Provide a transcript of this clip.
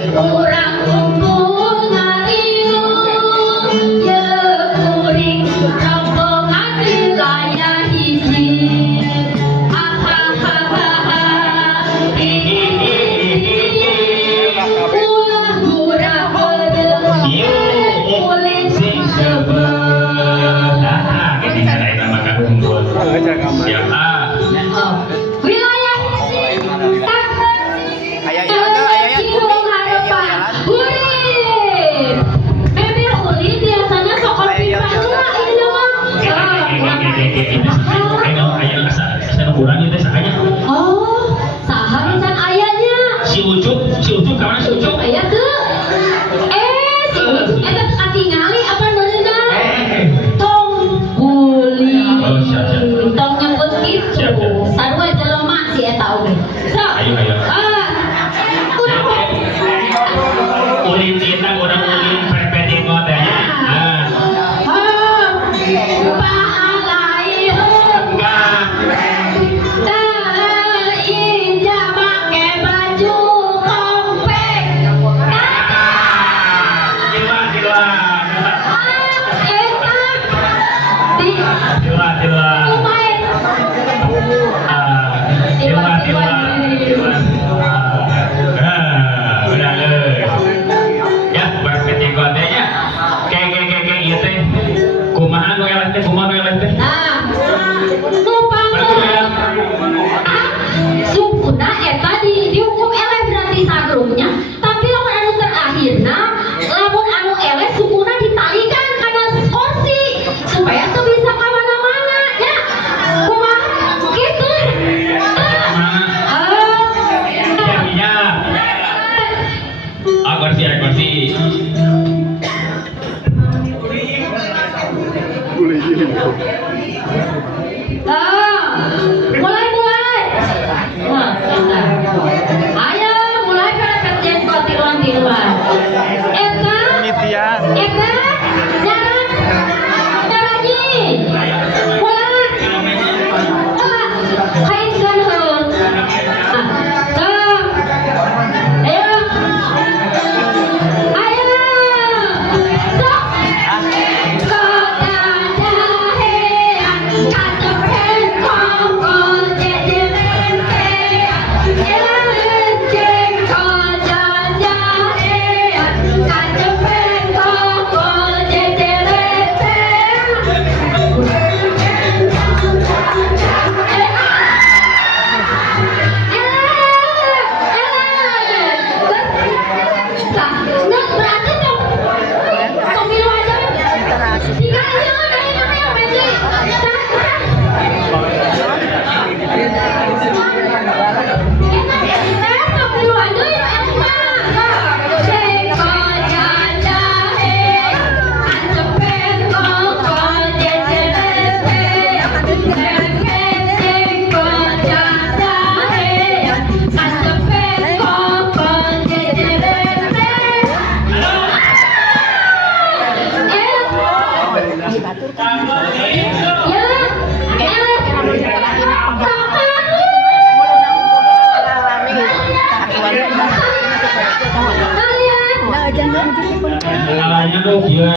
Urang kumpul ngariung ye kuring rombongan wilayah hiji hahaha ulah murah beudeuh kulit sing sebelah ketinggalan eta mah kumpul siap wilayah hiji Aya ieu teh aya Cibung Harapan Urip bebek Urip biasanya sokol pipa heula ieu mah oh saha pisan ayanya si Ucup kemana si Ucup? aya teu si Ucup eta teu katingali apa neunna tong guli Oh, siap. tong nyebut kitu Siap. sarua jelema si eta oge sok Ayo. Ulin kita orang ulin perpeting ngotanya. Kumaha nu eleh teh? Sukuna eta dihukum eleh berarti sagrumnya tapi lamun anu terakhirna lamun anu eleh sukuna ditalikan kana kursi supaya teu bisa kamana-mana nya kumaha kitu Jadinya kursi. Mulai. Wah, ayo mulai pada jenggot tiluan. Eta, nyaranyi. Mulai. Kaitkan heula. Ayo. Sok. Nah, jangan